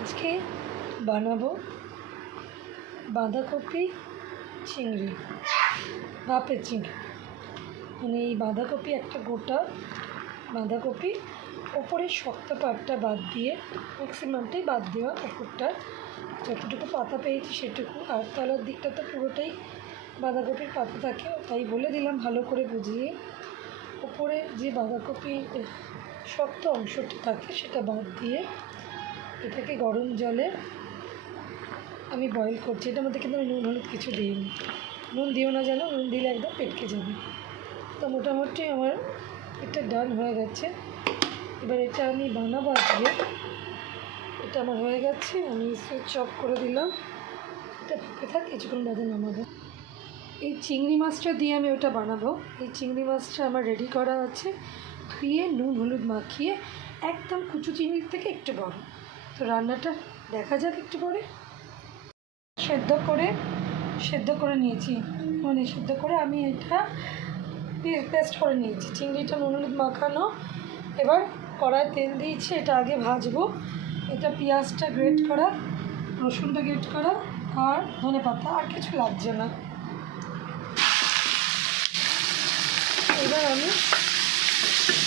আজকে বানাবো বাঁধাকপি চিংড়ি, ভাপের চিংড়ি। মানে এই বাঁধাকপি একটা গোটা বাঁধাকপি ওপরের শক্ত পাটটা বাদ দিয়ে ম্যাক্সিমামটাই বাদ দেওয়া ওপরটা যতটুকু পাতা পেয়েছি সেটুকু। আর তলার দিকটা তো পুরোটাই বাঁধাকপির পাতা থাকে, তাই বলে দিলাম ভালো করে বুঝিয়ে। ওপরে যে বাঁধাকপির শক্ত অংশটা থাকে সেটা বাদ দিয়ে এটাকে গরম জলে আমি বয়েল করছি। এটার মধ্যে কিন্তু আমি নুন, হলুদ কিছু দিইনি। নুন দিও না যেন, নুন দিলে একদম পেটকে যাবে। তো মোটামুটি আমার এটা ডান হয়ে গেছে। এবার এটা আমি বানাবো আজকে। এটা আমার হয়ে গেছে, আমি সুইচ অফ করে দিলাম। এটা ভাপে থাক, কিছুক্ষণ বাদে নামাবো। এই চিংড়ি মাছটা দিয়ে আমি ওটা বানাবো। এই চিংড়ি মাছটা আমার রেডি করা আছে। ধুয়ে নুন, হলুদ মাখিয়ে একদম কুচু চিংড়ির থেকে একটু বড় তো রান্নাটা দেখা যাক একটু পরে। সেদ্ধ করে সেদ্ধ করে নিয়েছি। মানে সেদ্ধ করে আমি এটা পেস্ট করে নিয়েছি। চিংড়িটা নুন হলুদ মাখানো। এবার কড়ায় তেল দিয়েছি, এটা আগে ভাজবো। এটা পেঁয়াজটা গ্রেট করা, রসুনটা গ্রেট করা, আর ধনে পাতা, আর কিছু লাগছে না। এবার আমি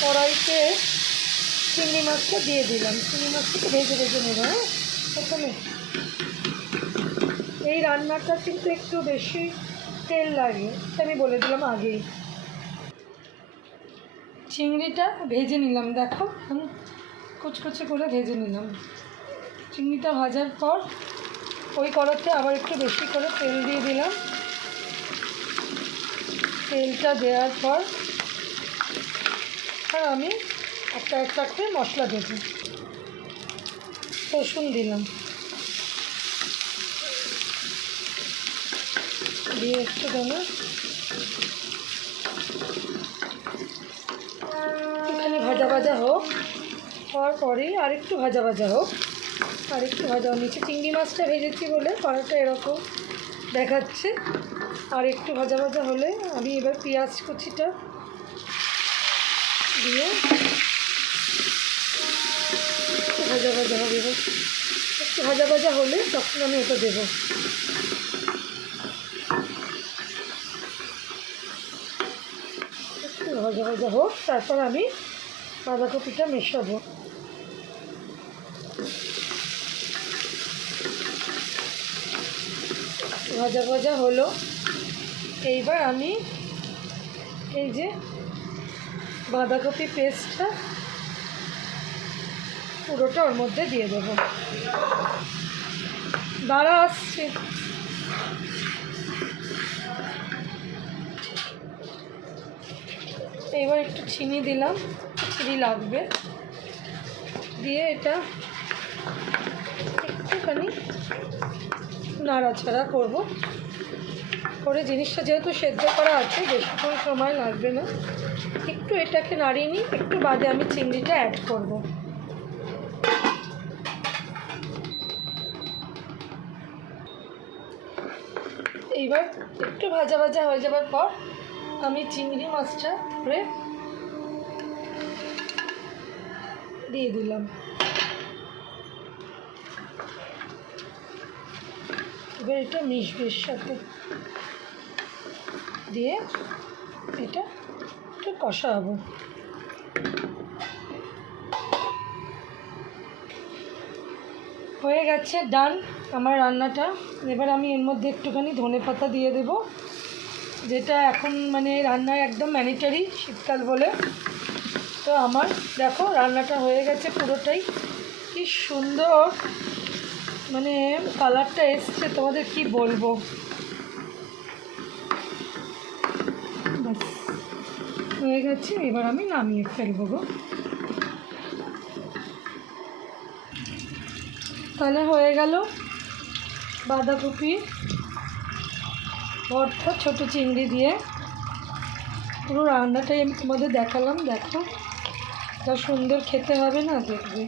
কড়াইতে চিংড়ি মাছটা দিয়ে দিলাম। চিংড়ি মাছটাকে ভেজে ভেজে নেব হ্যাঁ? এই রান্নাটা কিন্তু একটু বেশি তেল লাগে আমি বলে দিলাম আগেই। চিংড়িটা ভেজে নিলাম, দেখো, আমি কুচকুচে করে ভেজে নিলাম। চিংড়িটা ভাজার পর ওই কড়াতে আবার একটু বেশি করে তেল দিয়ে দিলাম। তেলটা দেওয়ার পর আর আমি একটা একটা করে মশলা দেব রসুন দিলাম। দিয়ে একটু দেবো একটুখানি ভাজা ভাজা হোক, হওয়ার পরেই আরেকটু ভাজা ভাজা হোক। আরেকটু ভাজা নিচে চিংড়ি মাছটা ভেজেছি বলে কড়াটা এরকম দেখাচ্ছে। আর একটু ভাজা ভাজা হলে আমি এবার পেঁয়াজ কুচিটা দিয়ে ভাজা ভাজা হবে একটু ভাজা ভাজা হলে তখন আমি ওটা দেবো। একটু ভাজা ভাজা হোক, তারপর আমি বাঁধাকপিটা মেশাবো। ভাজা ভাজা হলো। এইবার আমি এই যে বাঁধাকপি পেস্টটা পুরোটা ওর মধ্যে দিয়ে দেবো। দাঁড়া, আসছে। এবার একটু চিনি দিলাম, চিনি লাগবে। দিয়ে এটা একটুখানি নাড়াচাড়া করব। করে জিনিসটা যেহেতু সেদ্ধ করা আছে বেশিক্ষণ সময় লাগবে না। একটু এটাকে নাড়িয়ে নিই, একটু বাদে আমি চিংড়িটা অ্যাড করব। এইবার একটু ভাজা ভাজা হয়ে যাবার পর আমি চিংড়ি মাছটা করে দিয়ে দিলাম। এবার এটা মিশবে সাথে দিয়ে এটা একটু কষা কষাবো। হয়ে গেছে ডান আমার রান্নাটা। এবার আমি এর মধ্যে একটুখানি ধনে পাতা দিয়ে দেব, যেটা এখন মানে রান্নার একদম ম্যানিটারি শীতকাল বলে। তো আমার, দেখো রান্নাটা হয়ে গেছে পুরোটাই। কি সুন্দর! মানে কালারটা এসছে, তোমাদের কি বলব? হয়ে গেছে, এবার আমি নামিয়ে ফেলব গো। তাহলে হয়ে গেল বাঁধাকপি, ভর্তা, ছোটো চিংড়ি দিয়ে। পুরো রান্নাটাই আমি তোমাদের দেখালাম, দেখো। যা সুন্দর খেতে হবে না দেখবে।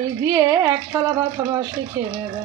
এই দিয়ে এক থালা ভাত আমার সেই খেয়ে নেবে।